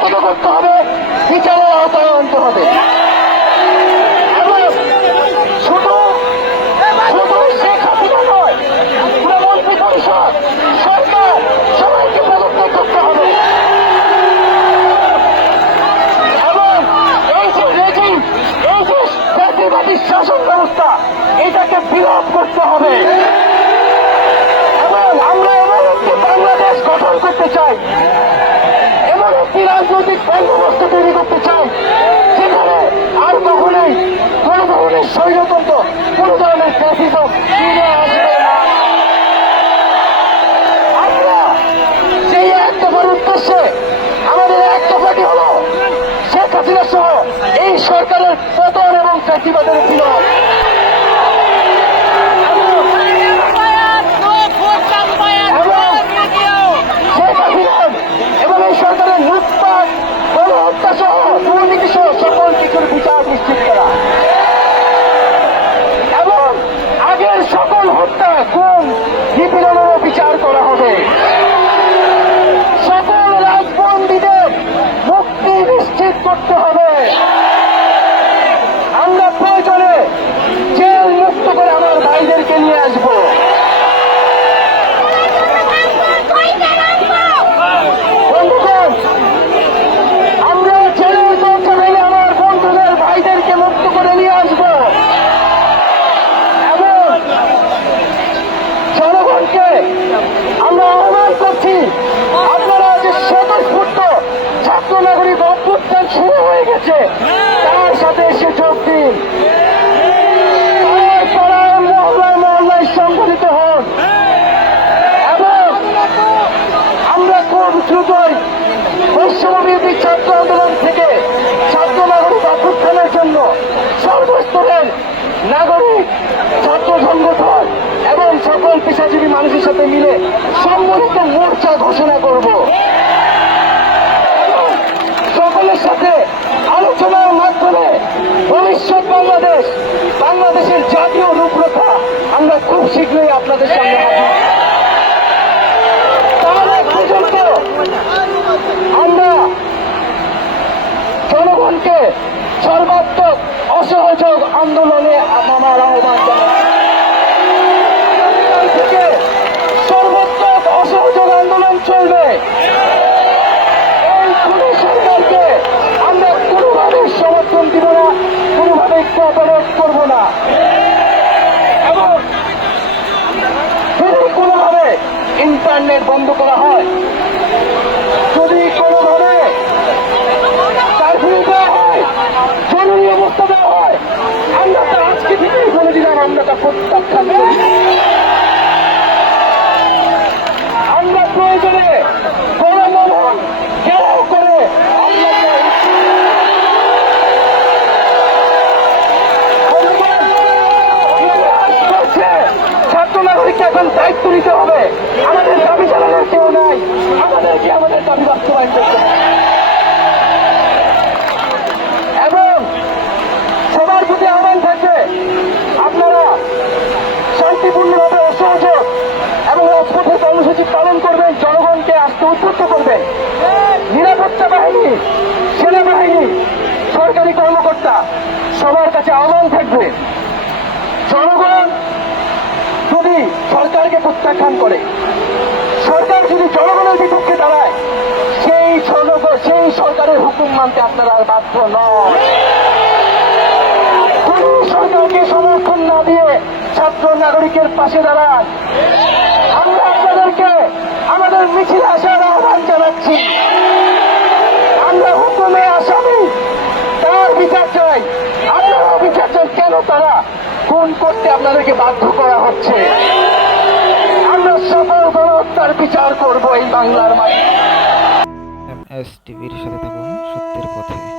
পদক্ষেপ করতে হবে। বিচারের আওতায় আনতে হবে শাসন ব্যবস্থা, এটাকে বিলোপ করতে হবে। আমরা এমন একটি বাংলাদেশ গঠন করতে চাই একটি রাজনৈতিক বন্দোবস্ত তৈরি করতে চাই যেখানে আর কখনোই কোন ধরনের স্বৈরতন্ত্র কোন ধরনের ফ্যাসিজম ফিরে আসবে আমরা সেই এক দফার উদ্দেশ্যে আমাদের এক দফাটি হল শেখ হাসিনা সহ এই সরকারের পতন এবং ফ্যাসিবাদের বিরোধ শেখ হাসিনা এবং এই সরকারের লুটপাট গণহত্যা সহ দুর্নীতি সহ সকল কিছুর বিচার নিশ্চিত করা এবং আগের সকল হত্যা খুন নিপীড়নেরও বিচার করা হবে সকল রাজবন্দীদের নিশ্চিত করতে হবে আমরা প্রয়োজনে জেল মুক্ত করে আমার ভাইদেরকে নিয়ে আসব বন্ধুগণ আমরা জেলের দরজা ভেঙে আমার বন্ধুদের ভাইদেরকে মুক্ত করে নিয়ে আসব এবং জনগণকে আমরা আহ্বান করছি আপনারা যে স্বতঃস্ফূর্ত ছাত্র নাগরিক অভ্যুত্থান শুরু হয়ে গেছে। তার সাথে এসে যোগ সংগঠিত হন। এবং আমরা খুব দ্রুতই বৈষম্যবিরোধী ছাত্র আন্দোলন থেকে ছাত্র নাগরিক অভ্যুত্থানের জন্য সর্বস্তরের নাগরিক, ছাত্র সংগঠন এবং সকল পেশাজীবী মানুষের সাথে মিলে সম্মিলিত মোর্চা ঘোষণা করব এবং সকলের সাথে আলোচনার মাধ্যমে ভবিষ্যৎ বাংলাদেশ, বাংলাদেশের জাতীয় রূপরেখা, আমরা খুব শীঘ্রই আপনাদের সামনে আমরা জনগণকে সর্বাত্মক অসহযোগ আন্দোলনে নামার আহ্বান জানাই। সর্বাত্মক অসহযোগ আন্দোলন চলবে এই খুনি সরকারকে আমরা কোনোভাবে সমর্থন দিব না কোনোভাবে কোঅপারেট করব না এবং যদি কোনোভাবে ইন্টারনেট বন্ধ করা হয়। যদি কোনোভাবে কারফিউ দেওয়া হয়, জরুরি অবস্থা দেওয়া হয়, আমরা তা আজকে থেকেই বলে দিলাম, আমরা তা প্রত্যাখ্যান শান্তিপূর্ণভাবে অসহযোগ এবং রাজপথের কর্মসূচি পালন করবেন, জনগণকে আসতে উদ্বুদ্ধ করবেন। নিরাপত্তা বাহিনী, সেনাবাহিনী, সরকারি কর্মকর্তা, সবার কাছে আহ্বান থাকবে, জনগণ যদি সরকারকে প্রত্যাখ্যান করে, সরকার যদি জনগণের বিপক্ষে দাঁড়ায়, সেই জনগণ সেই সরকারের হুকুম মানতে আপনারা আর বাধ্য নয় সরকারকে সমর্থন না দিয়ে ছাত্র নাগরিকের পাশে দাঁড়ান। আমরা আপনাদেরকে আমাদের মিছিল আসার আহ্বান জানাচ্ছি। আমরা হুকুমে আসামি, তার বিচার চাই। আপনারাও বিচার চাই কেন তারা? খুন করতে আপনাদেরকে বাধ্য করা হচ্ছে। আমরা সকল গণহত্যার বিচার করব এই বাংলার মাটি। এস টিভির সাথে থাকুন সত্যের পথে।